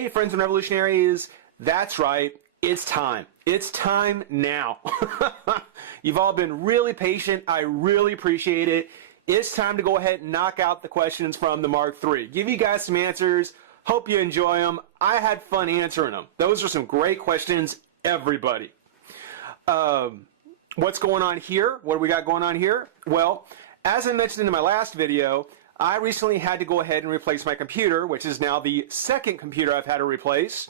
Hey, friends and revolutionaries, that's right, it's time. It's time now. You've all been really patient. I really appreciate it. It's time to go ahead and knock out the questions from the Mark III. Give you guys some answers. Hope you enjoy them. I had fun answering them. Those are some great questions, everybody. What's going on here? What do we got going on here? Well, as I mentioned in my last video, I recently had to go ahead and replace my computer, which is now the second computer I've had to replace.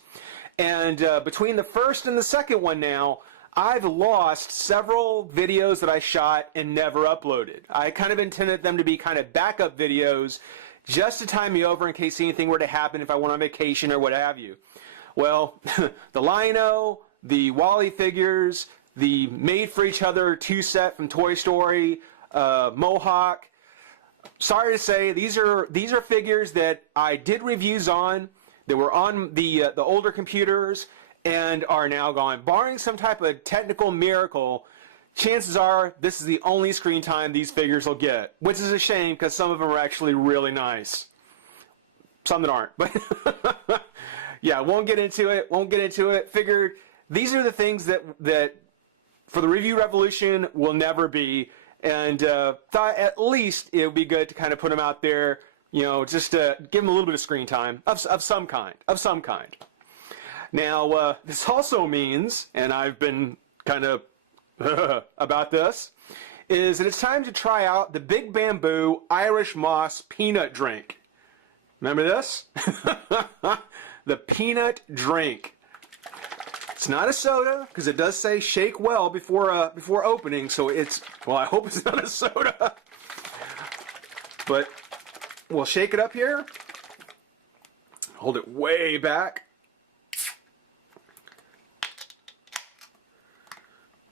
And between the first and the second one now, I've lost several videos that I shot and never uploaded. I kind of intended them to be kind of backup videos just to time me over in case anything were to happen if I went on vacation or what have you. Well, the Lion-O, the Wall-E figures, the Made for Each Other 2 set from Toy Story, Mohawk. Sorry to say, these are figures that I did reviews on, that were on the older computers, and are now gone. Barring some type of technical miracle, chances are this is the only screen time these figures will get, which is a shame because some of them are actually really nice. Some that aren't, but yeah, won't get into it. Figured these are the things that for the review revolution will never be. And thought at least it would be good to kind of put them out there, you know, just to give them a little bit of screen time of some kind. Now, this also means, and I've been kind of about this, is that it's time to try out the Big Bamboo Irish Moss Peanut Drink. Remember this? The peanut drink. It's not a soda, because it does say shake well before opening, so it's, well, I hope it's not a soda. But we'll shake it up here. Hold it way back.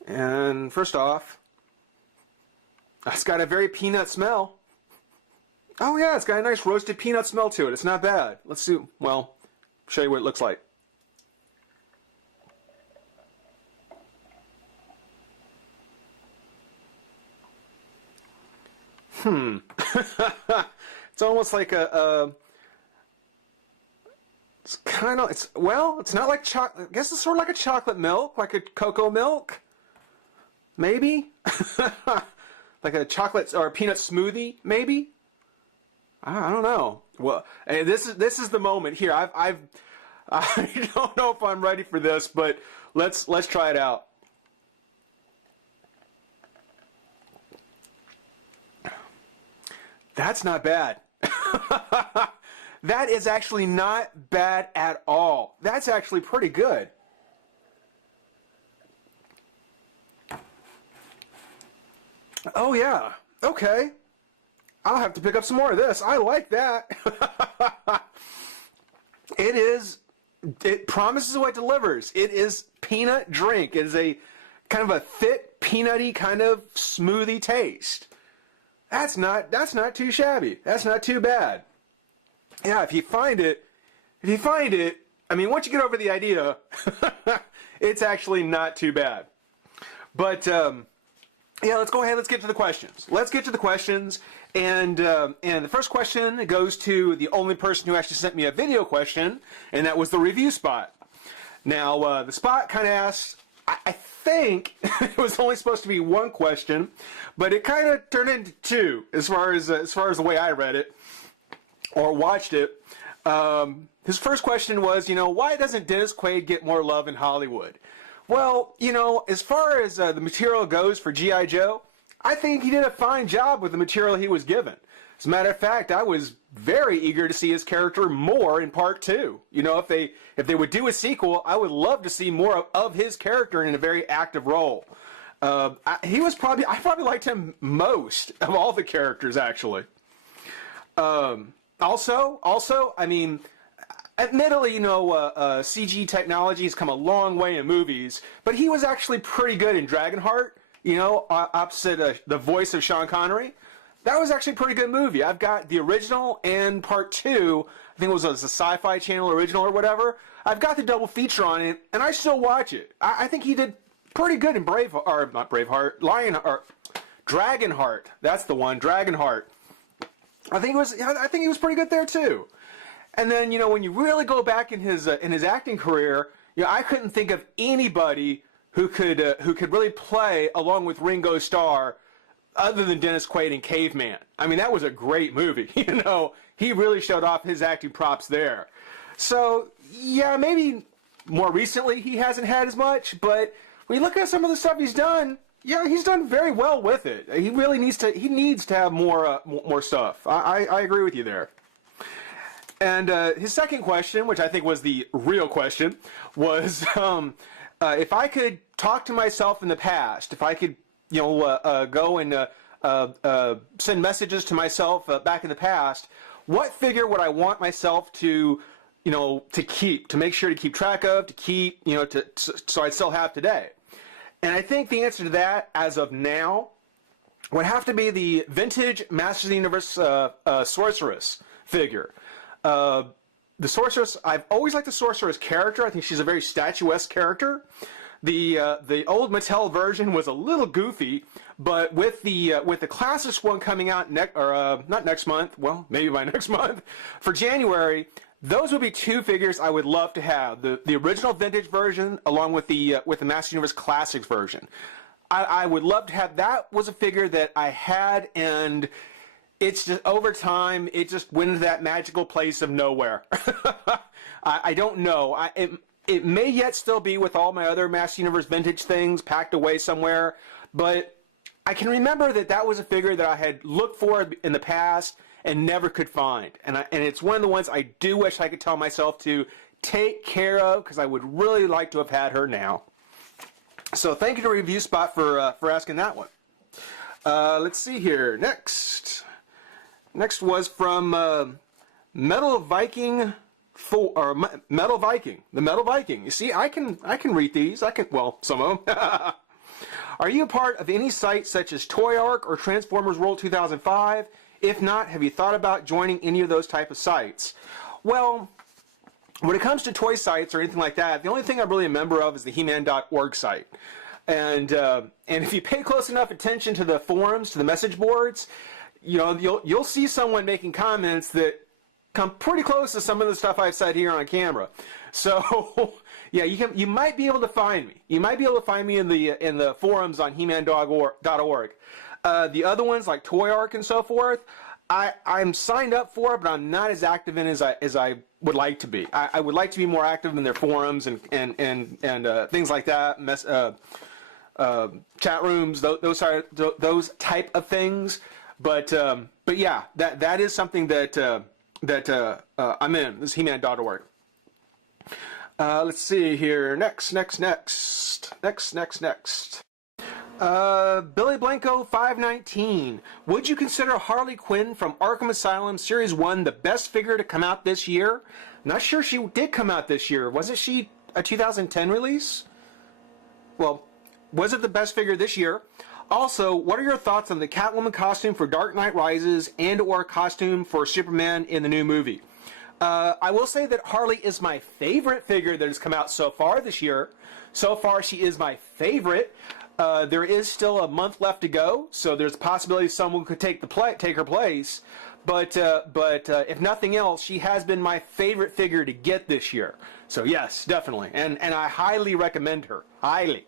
And first off, it's got a very peanut smell. Oh yeah, it's got a nice roasted peanut smell to it. It's not bad. Let's see, well, show you what it looks like. It's almost like it's kind of, it's not like chocolate. I guess it's sort of like a chocolate milk, like a cocoa milk, maybe. Like a chocolate or a peanut smoothie, maybe. I don't know. Well, hey, this is the moment here. I don't know if I'm ready for this, but let's try it out. That's not bad. That is actually not bad at all. That's actually pretty good. Oh yeah. Okay. I'll have to pick up some more of this. I like that. It promises what it delivers. It is peanut drink. It is a kind of a thick, peanutty kind of smoothie taste. That's not too shabby. That's not too bad. Yeah, if you find it, I mean, once you get over the idea, it's actually not too bad. But yeah, let's go ahead. Let's get to the questions. And the first question goes to the only person who actually sent me a video question, and that was the review spot. Now, the spot kind of asked, I think it was only supposed to be one question, but it kind of turned into two as far as the way I read it or watched it. His first question was, why doesn't Dennis Quaid get more love in Hollywood? Well, as far as the material goes for G.I. Joe, I think he did a fine job with the material he was given. As a matter of fact, I was very eager to see his character more in part 2. If they would do a sequel, I would love to see more of his character in a very active role. I probably liked him most of all the characters, actually. Also, I mean, admittedly, CG technology has come a long way in movies, but he was actually pretty good in Dragonheart, opposite the voice of Sean Connery. That was actually a pretty good movie. I've got the original and part 2, I think it was a Sci-Fi Channel original or whatever. I've got the double feature on it, and I still watch it. I think he did pretty good in Dragonheart. That's the one, Dragonheart. I think he was pretty good there too. And then, when you really go back in his acting career, I couldn't think of anybody who could really play along with Ringo Starr other than Dennis Quaid in Caveman. I mean, that was a great movie. He really showed off his acting props there. So, yeah, maybe more recently he hasn't had as much, but when you look at some of the stuff he's done, yeah, he's done very well with it. He really needs to have more stuff. I agree with you there. And his second question, which I think was the real question, was if I could talk to myself in the past, if I could, go and send messages to myself back in the past, what figure would I want myself to keep, to make sure to keep track of, to keep, so I still have today? And I think the answer to that, as of now, would have to be the vintage Masters of the Universe Sorceress figure. The Sorceress, I've always liked the Sorceress character. I think she's a very statuesque character. The old Mattel version was a little goofy, but with the classics one coming out not next month, well, maybe by next month, for January, those would be two figures I would love to have. The original vintage version along with the Masters Universe Classics version. I would love to have. That was a figure that I had, and it's just over time it just went into that magical place of nowhere. I don't know. It may yet still be with all my other Masters Universe vintage things packed away somewhere, but I can remember that was a figure that I had looked for in the past and never could find. And it's one of the ones I do wish I could tell myself to take care of, because I would really like to have had her now. So thank you to Review Spot for asking that one. Let's see here. Next was from Metal Viking. Metal Viking. The Metal Viking. You see, I can read these. Some of them. Are you a part of any site such as Toy Arc or Transformers World 2005? If not, have you thought about joining any of those type of sites? Well, when it comes to toy sites or anything like that, the only thing I'm really a member of is the He-Man.org site. And if you pay close enough attention to the forums, to the message boards, you'll see someone making comments that come pretty close to some of the stuff I've said here on camera. So yeah, you might be able to find me. You might be able to find me in the forums on He-Man.org. The other ones like Toy Arc and so forth, I'm signed up for it, but I'm not as active in as I would like to be. I would like to be more active in their forums and things like that, chat rooms, those type of things. But yeah, that is something that I'm in. This is He-Man.org. Let's see here. Next. Billy Blanco 519. Would you consider Harley Quinn from Arkham Asylum Series 1 the best figure to come out this year? Not sure she did come out this year. Wasn't she a 2010 release? Well, was it the best figure this year? Also, what are your thoughts on the Catwoman costume for Dark Knight Rises and/or costume for Superman in the new movie? I will say that Harley is my favorite figure that has come out so far this year. So far, she is my favorite. There is still a month left to go, so there's a possibility someone could take her place. But if nothing else, she has been my favorite figure to get this year. So yes, definitely, and I highly recommend her. Highly.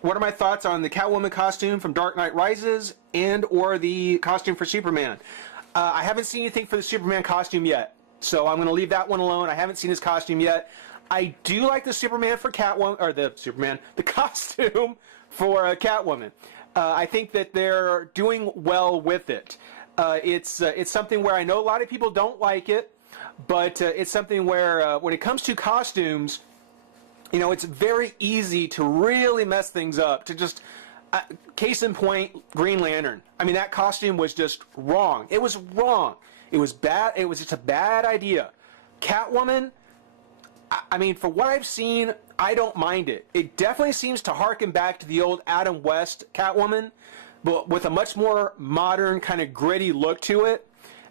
What are my thoughts on the Catwoman costume from Dark Knight Rises and/or the costume for Superman? I haven't seen anything for the Superman costume yet, so I'm going to leave that one alone. I haven't seen his costume yet. I do like the Superman for Catwoman, or the costume for Catwoman. I think that they're doing well with it. It's something where I know a lot of people don't like it, but it's something where when it comes to costumes, it's very easy to really mess things up. To just case in point, Green Lantern. I mean, that costume was just wrong. It was wrong. It was bad. It was just a bad idea. Catwoman. I mean, for what I've seen, I don't mind it. It definitely seems to harken back to the old Adam West Catwoman, but with a much more modern, kind of gritty look to it.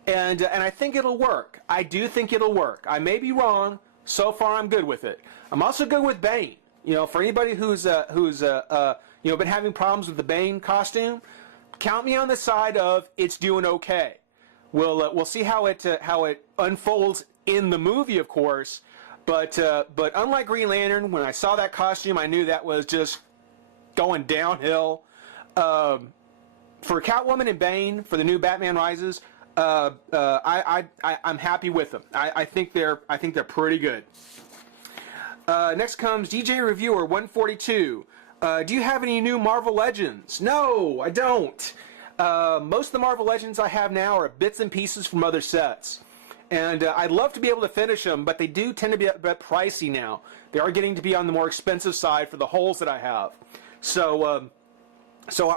And I think it'll work. I do think it'll work. I may be wrong. So far, I'm good with it. I'm also good with Bane. For anybody who's been having problems with the Bane costume, count me on the side of it's doing okay. We'll see how it unfolds in the movie, of course. But unlike Green Lantern, when I saw that costume, I knew that was just going downhill. For Catwoman and Bane for the new Batman Rises, I'm happy with them. I think they're pretty good. Next comes DJ Reviewer 142. Do you have any new Marvel Legends? No, I don't. Most of the Marvel Legends I have now are bits and pieces from other sets. And I'd love to be able to finish them, but they do tend to be a bit pricey now. They are getting to be on the more expensive side for the holes that I have. So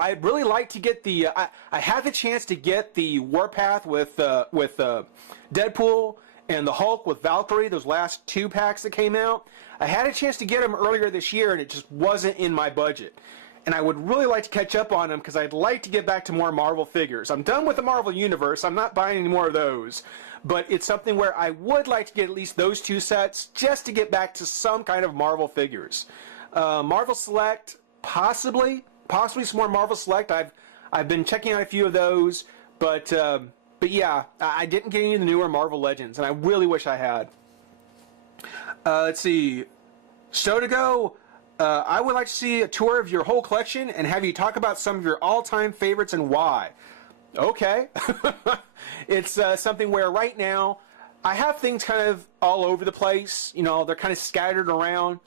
I'd really like to get the... I had the chance to get the Warpath with Deadpool and the Hulk with Valkyrie, those last 2 packs that came out. I had a chance to get them earlier this year, and it just wasn't in my budget. And I would really like to catch up on them because I'd like to get back to more Marvel figures. I'm done with the Marvel Universe. I'm not buying any more of those. But it's something where I would like to get at least those 2 sets just to get back to some kind of Marvel figures. Marvel Select, possibly some more Marvel Select. I've been checking out a few of those, but yeah, I didn't get any of the newer Marvel Legends, and I really wish I had. Let's see. Shotogo, I would like to see a tour of your whole collection and have you talk about some of your all-time favorites and why. Okay. It's something where right now I have things kind of all over the place. You know, they're kind of scattered around.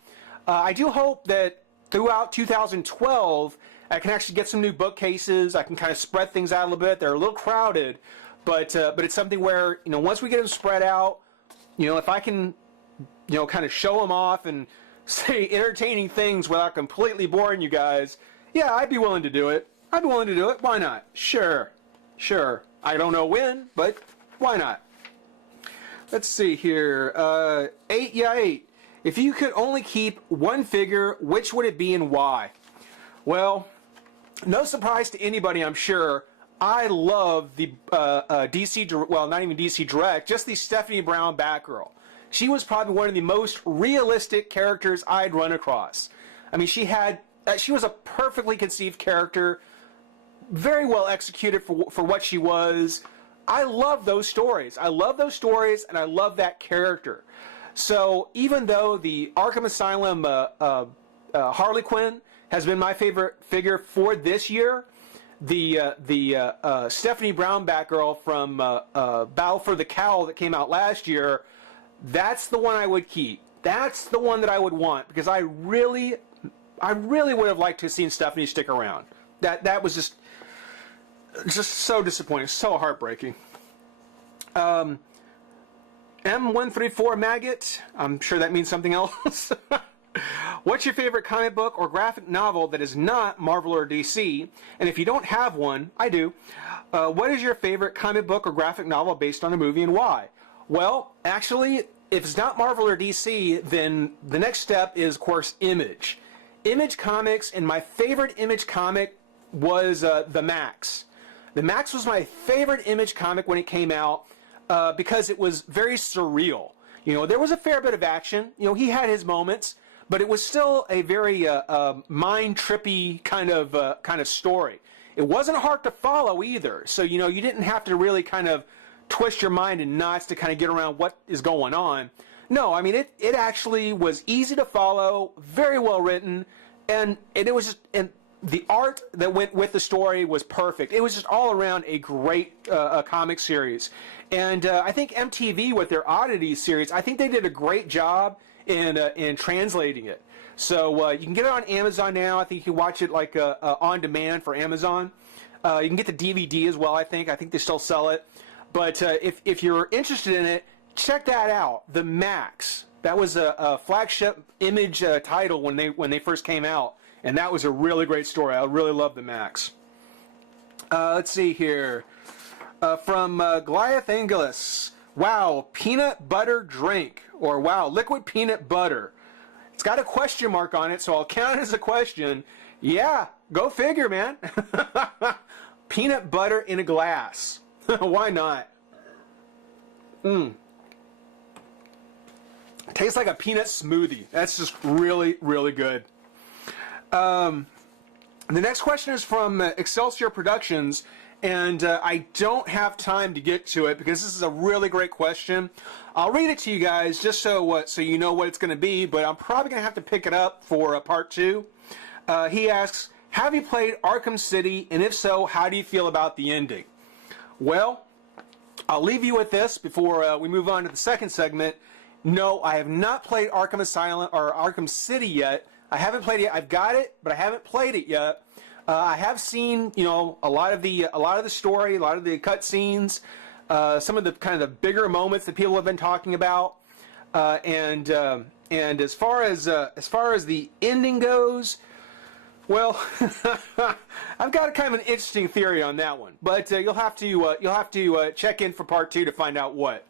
I do hope that throughout 2012 I can actually get some new bookcases. I can kind of spread things out a little bit. They're a little crowded, but it's something where, you know, once we get them spread out, you know, if I can, you know, kind of show them off and say entertaining things without completely boring you guys, yeah, I'd be willing to do it. I'd be willing to do it. Why not? Sure. I don't know when, but why not? Let's see here. 8. If you could only keep one figure, which would it be and why? Well, no surprise to anybody, I'm sure. I love the DC, well, not even DC Direct, just the Stephanie Brown Batgirl. She was probably one of the most realistic characters I'd run across. I mean, she was a perfectly conceived character, very well executed for what she was. I love those stories. I love those stories, and I love that character. So even though the Arkham Asylum Harley Quinn has been my favorite figure for this year, the Stephanie Brown Batgirl from Battle for the Cowl that came out last year, that's the one I would keep. That's the one that I would want, because I really would have liked to have seen Stephanie stick around. That was just so disappointing, so heartbreaking. M134 Maggot, I'm sure that means something else. What's your favorite comic book or graphic novel that is not Marvel or DC? And if you don't have one, I do. What is your favorite comic book or graphic novel based on a movie and why? Well, actually, if it's not Marvel or DC, then the next step is, of course, Image. Image Comics, and my favorite Image comic was The Max. The Max was my favorite Image comic when it came out because it was very surreal. You know, there was a fair bit of action. You know, he had his moments, but it was still a very mind-trippy kind of story. It wasn't hard to follow either, so, you know, you didn't have to really kind of twist your mind in knots to kind of get around what is going on. No, I mean, it actually was easy to follow, very well written, and it was just... And the art that went with the story was perfect. It was just all around a great comic series. And I think MTV with their Oddities series, I think they did a great job in translating it. So you can get it on Amazon now. I think you can watch it like on demand for Amazon. You can get the DVD as well, I think. I think they still sell it. But if you're interested in it, check that out. The Max. That was a flagship Image title when they first came out. And that was a really great story. I really love The Max. Let's see here. From Goliath Angelus. Wow, peanut butter drink. Or wow, liquid peanut butter. It's got a question mark on it, so I'll count it as a question. Yeah, go figure, man. Peanut butter in a glass. Why not? Tastes like a peanut smoothie. That's just really, really good. The next question is from Excelsior Productions, and I don't have time to get to it because this is a really great question. I'll read it to you guys just so you know what it's going to be, but I'm probably going to have to pick it up for part 2. He asks, have you played Arkham City, and if so, how do you feel about the ending? Well, I'll leave you with this before we move on to the second segment. No, I have not played Arkham Asylum or Arkham City yet. I haven't played it yet. I've got it, but I haven't played it yet. I have seen, a lot of the story, a lot of the cutscenes, some of the kind of the bigger moments that people have been talking about, and as far as the ending goes, well, I've got a kind of an interesting theory on that one. But you'll have to check in for part 2 to find out what.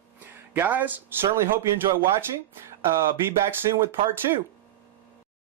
Guys, certainly hope you enjoy watching. Be back soon with part 2.